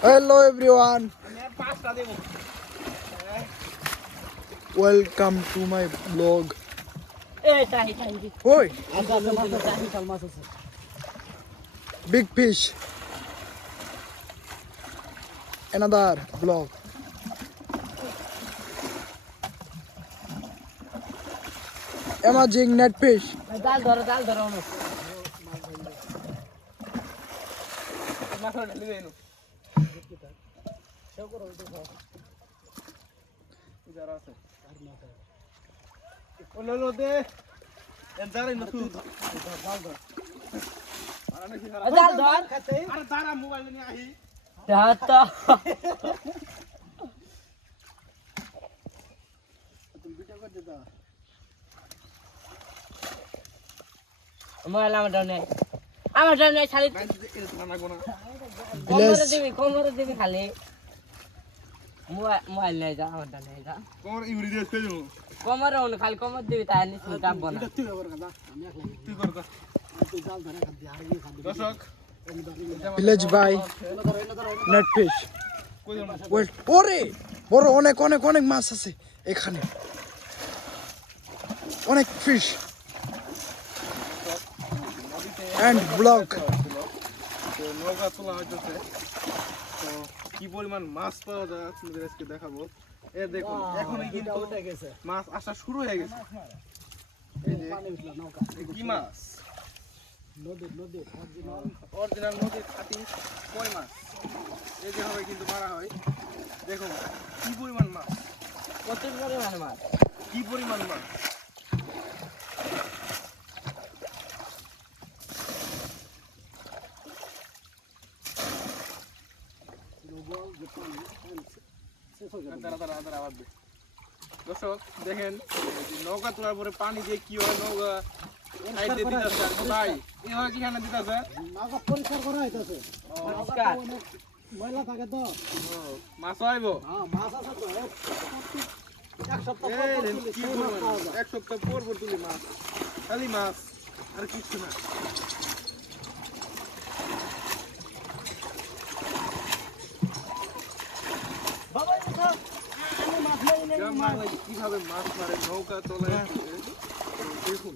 Hello everyone. Welcome to my vlog. Oi, big fish. Another vlog. Emerging net fish. Mobile নাই যা আমারটা নাই যা কোমর ইউরি দিয়ে কই দেবো কোমর ওন খালি কোমর দিবি তাই নি সুটা বনা তুই কর দা আমি একলা তুই কর দা তুই জাল ধরে খাবি আর এই খাবি দর্শক Village by net fish. Wait, ওরে বড় অনেক অনেক অনেক মাছ আছে এখানে অনেক ফিশ and vlog. নৌকা তোলা হইতেছে তো কি পরিমাণ মাছ পাওয়া যায় আপনাদের আজকে দেখাবো। এ দেখুন এখনই কিন্তু মাছ আসা শুরু হয়ে গেছে। এই যে কি মাছ? নদীর অরিজিনাল নদীর খাঁটি কই মাছ। এই যেভাবে কিন্তু মারা হয়। দেখুন কি পরিমাণ মাছ, কত পরিমাণ মাছ, কি পরিমাণ মাছ। দর্শক দেখেন নৌকা তোলার পরে পানি দিয়ে কি হয়, নৌকা ভাই এইভাবে কি খানা দিতেছে, নৌকা পরিষ্কার করা হইতাছে। ময়লা থাকে তো মাছ আইব। মাছ আছে তো এক সপ্তাহ এক সপ্তাহ পর তুলি মাছ, খালি মাছ আর কিছু না। কিভাবে মাছ মারে নৌকা তলায় দেখুন।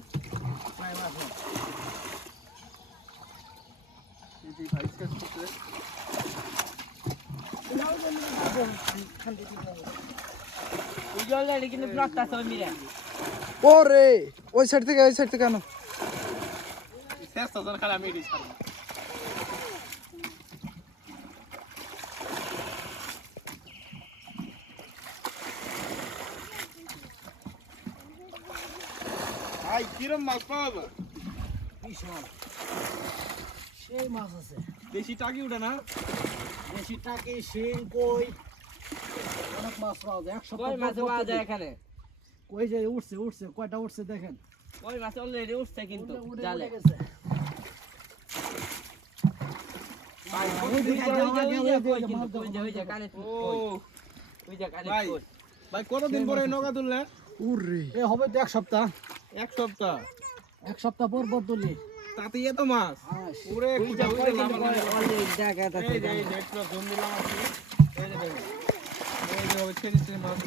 ওরে ওই সাইড থেকে আনো খালি আমি এটি ছাড়বো। ভাই কিরম মাছ পাওয়া যায়? বিশাল সেই মাছ আছে, বেশি টাকি উঠে না, বেশি টাকি শিং কই অনেক মাছ পাওয়া যায়। এক সপ্তাহ মাছ পাওয়া যায় এখানে। কই যে উঠছে কয়টা উঠছে দেখেন, ওই মাছ অলরেডি উঠছে কিন্তু জালে গেছে। ভাই কতদিন পরে নৌকা তুললে? ওরে এ হবে তো এক সপ্তাহ, এক সপ্তাহ। এক সপ্তাহ পর তুলি। তাতে এত মাছ ওরে মাছ